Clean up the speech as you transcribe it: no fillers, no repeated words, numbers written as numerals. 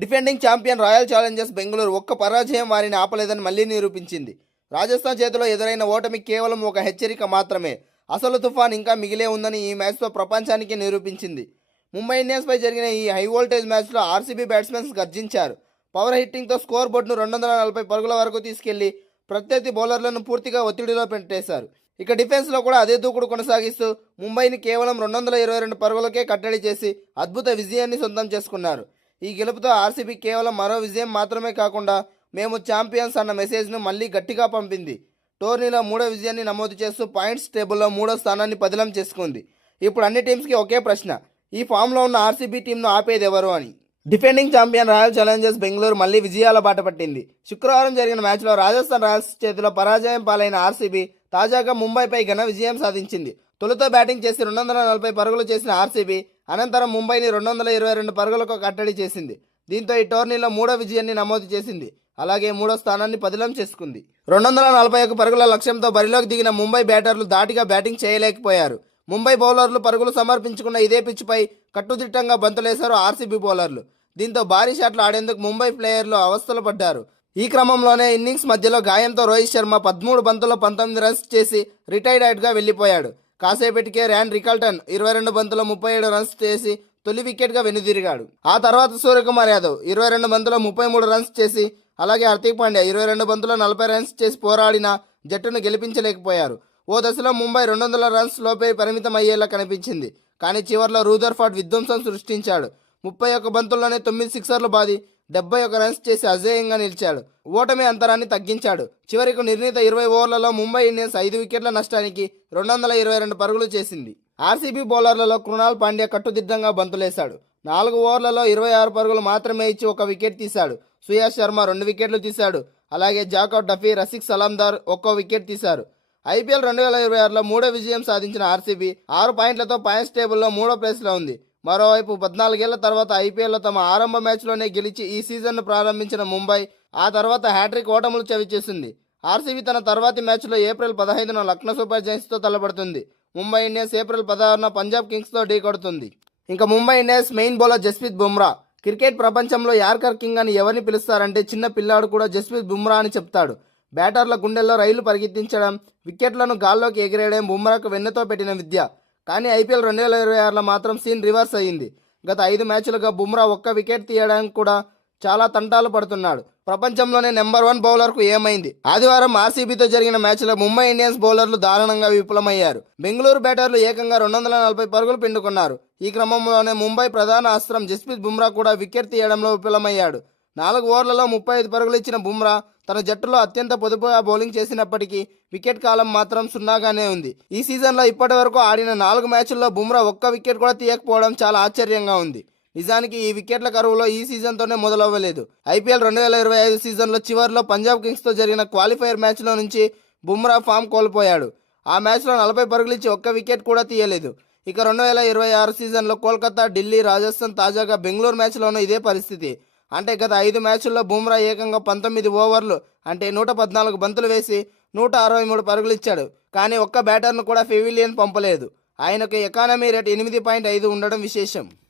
Defending champion royal Challengers Bengaluru ఒక్క పరాజయం వారిని ఆపలేదని మళ్లీ నిరూపించింది. రాజస్థాన్ చేతిలో ఎదురైన ఓటమి కేవలం ఒక హెచ్చరిక మాత్రమే. అసలు తుఫాన్ ఇంకా మిగిలే ఉందని ఈ మ్యాచ్తో ప్రపంచానికి నిరూపించింది. ముంబై ఇండియన్స్పై జరిగిన ఈ హై వోల్టేజ్ మ్యాచ్లో ఆర్సీబీ బ్యాట్స్మెన్స్ గర్జించారు. పవర్ హిట్టింగ్తో స్కోర్ బోర్డును 240 పరుగుల వరకు తీసుకెళ్లి ప్రత్యర్థి బౌలర్లను పూర్తిగా ఒత్తిడిలో పెట్టేశారు. ఇక డిఫెన్స్లో కూడా అదే దూకుడు కొనసాగిస్తూ ముంబైని కేవలం 222 పరుగులకే కట్టడి చేసి అద్భుత విజయాన్ని సొంతం చేసుకున్నారు. ఈ గెలుపుతో ఆర్సీబీ కేవలం మరో విజయం మాత్రమే కాకుండా మేము ఛాంపియన్స్ అన్న మెసేజ్ను మళ్లీ గట్టిగా పంపింది. టోర్నీలో 3వ విజయాన్ని నమోదు చేస్తూ పాయింట్స్ టేబుల్లో 3వ స్థానాన్ని పదిలం చేసుకుంది. ఇప్పుడు అన్ని టీమ్స్కి ఒకే ప్రశ్న, ఈ ఫామ్లో ఉన్న ఆర్సీబీ టీంను ఆపేది ఎవరు అని. Defending champion royal Challengers Bengaluru మళ్లీ విజయాల బాట పట్టింది. శుక్రవారం జరిగిన మ్యాచ్లో రాజస్థాన్ రాయల్స్ చేతిలో పరాజయం పాలైన ఆర్సీబీ తాజాగా ముంబైపై ఘన విజయం సాధించింది. తొలుత బ్యాటింగ్ చేసి 240 పరుగులు చేసిన ఆర్సీబీ అనంతరం ముంబైని 222 పరుగులకు కట్టడి చేసింది. దీంతో ఈ టోర్నీలో 3వ విజయాన్ని నమోదు చేసింది. అలాగే 3వ స్థానాన్ని పదిలం చేసుకుంది. 241 పరుగుల లక్ష్యంతో బరిలోకి దిగిన ముంబై బ్యాటర్లు ధాటిగా బ్యాటింగ్ చేయలేకపోయారు. ముంబై బౌలర్లు పరుగులు సమర్పించుకున్న ఇదే పిచ్పై కట్టుదిట్టంగా బంతులేశారు ఆర్సీబీ బౌలర్లు. దీంతో భారీ షాట్లు ఆడేందుకు ముంబై ప్లేయర్లు అవస్థలు పడ్డారు. ఈ క్రమంలోనే ఇన్నింగ్స్ మధ్యలో గాయంతో రోహిత్ శర్మ 13 బంతుల్లో 19 రన్స్ చేసి రిటైర్డ్గా వెళ్లిపోయాడు. కాసేపటికే ర్యాన్ రికల్టన్ 22 బంతుల్లో 37 రన్స్ చేసి తొలి వికెట్గా వెనుదిరిగాడు. ఆ తర్వాత సూర్యకుమార్ యాదవ్ 22 బంతుల్లో 33 రన్స్ చేసి, అలాగే హార్దిక్ పాండ్యా 22 బంతుల్లో 40 రన్స్ చేసి పోరాడిన జట్టును గెలిపించలేకపోయారు. ఓ దశలో ముంబై 200 రన్స్ లోపే పరిమితం అయ్యేలా కనిపించింది. కానీ చివర్లో రూదర్ఫర్డ్ విధ్వంసం సృష్టించాడు. 31 బంతుల్లోనే 9 సిక్సర్లు బాది 71 రన్స్ చేసి అజేయంగా నిలిచాడు. ఓటమి అంతరాన్ని తగ్గించాడు. చివరికి నిర్ణీత 20 ఓవర్లలో ముంబై ఇండియన్స్ 5 వికెట్ల నష్టానికి 222 పరుగులు చేసింది. ఆర్సీబీ బౌలర్లలో కృణాల్ పాండ్యా కట్టుదిట్టంగా బంతులేశాడు. 4 ఓవర్లలో 26 పరుగులు మాత్రమే ఇచ్చి 1 వికెట్ తీశాడు. సుయాష్ శర్మ 2 వికెట్లు తీశాడు. అలాగే జాకబ్ డఫీ, రసిక్ సలాందార్ 1 వికెట్ తీశారు. ఐపీఎల్ 2026లో 3వ విజయం సాధించిన ఆర్సీబీ 6 పాయింట్లతో పాయింట్స్ టేబుల్లో 3వ ప్లేస్లో ఉంది. మరోవైపు 14 ఏళ్ల తర్వాత ఐపీఎల్లో తమ ఆరంభ మ్యాచ్లోనే గెలిచి ఈ సీజన్ను ప్రారంభించిన ముంబై ఆ తర్వాత హ్యాట్రిక్ ఓటములు చవిచేసింది. ఆర్సీబీ తన తర్వాతి మ్యాచ్లో ఏప్రిల్ 15న లక్నో సూపర్ జైంట్స్తో తలపడుతుంది. ముంబై ఇండియన్స్ ఏప్రిల్ 16న పంజాబ్ కింగ్స్తో ఢీకొడుతుంది. ఇంకా Mumbai Indians main bowler Jasprit Bumrah. Cricket ప్రపంచంలో యార్కర్ కింగ్ అని ఎవరిని పిలుస్తారంటే చిన్న పిల్లాడు కూడా జస్ప్రీత్ బుమ్రా అని చెప్తాడు. బ్యాటర్ల గుండెల్లో రైలు పరిగెత్తించడం, వికెట్లను గాల్లోకి ఎగిరేయడం బుమ్రాకు వెన్నెతో పెట్టిన విద్య. కానీ ఐపీఎల్ 2026లో మాత్రం సీన్ రివర్స్ అయ్యింది. గత 5 మ్యాచ్లుగా బుమ్రా 1 వికెట్ తీయడానికి కూడా చాలా తంటాలు పడుతున్నాడు. ప్రపంచంలోనే నెంబర్ 1 బౌలర్కు ఏమైంది? ఆదివారం ఆర్సీబీతో జరిగిన మ్యాచ్లో ముంబై ఇండియన్స్ బౌలర్లు దారుణంగా విఫలమయ్యారు. బెంగళూరు బ్యాటర్లు ఏకంగా 240 పరుగులు పిండుకున్నారు. ఈ క్రమంలోనే ముంబై ప్రధాన అస్త్రం జస్ప్రీత్ బుమ్రా కూడా వికెట్ తీయడంలో విఫలమయ్యాడు. 4 ఓవర్లలో 35 పరుగులు ఇచ్చిన బుమ్రా తన జట్టులో అత్యంత పొదుపుగా బౌలింగ్ చేసినప్పటికీ వికెట్ కాలం మాత్రం 0గానే ఉంది. ఈ సీజన్లో ఇప్పటి వరకు ఆడిన 4 మ్యాచ్ల్లో బుమ్రా 1 వికెట్ కూడా తీయకపోవడం చాలా ఆశ్చర్యంగా ఉంది. నిజానికి ఈ వికెట్ల కరువులో ఈ సీజన్తోనే మొదలవ్వలేదు. ఐపీఎల్ 2025 సీజన్లో చివరిలో పంజాబ్ కింగ్స్తో జరిగిన క్వాలిఫైయర్ మ్యాచ్లో నుంచి బుమ్రా ఫామ్ కోల్పోయాడు. ఆ మ్యాచ్లో 40 పరుగులు ఇచ్చి 1 వికెట్ కూడా తీయలేదు. ఇక 2026 సీజన్లో కోల్కతా, ఢిల్లీ, రాజస్థాన్, తాజాగా బెంగళూరు మ్యాచ్లోనూ ఇదే పరిస్థితి. అంటే గత 5 మ్యాచ్ల్లో బుమ్రా ఏకంగా 19 ఓవర్లు అంటే 114 బంతులు వేసి 163 పరుగులు ఇచ్చాడు. కానీ ఒక్క బ్యాటర్ను కూడా పెవిలియన్ పంపలేదు. ఆయనకు ఎకానమీ రేట్ 8.5 ఉండడం విశేషం.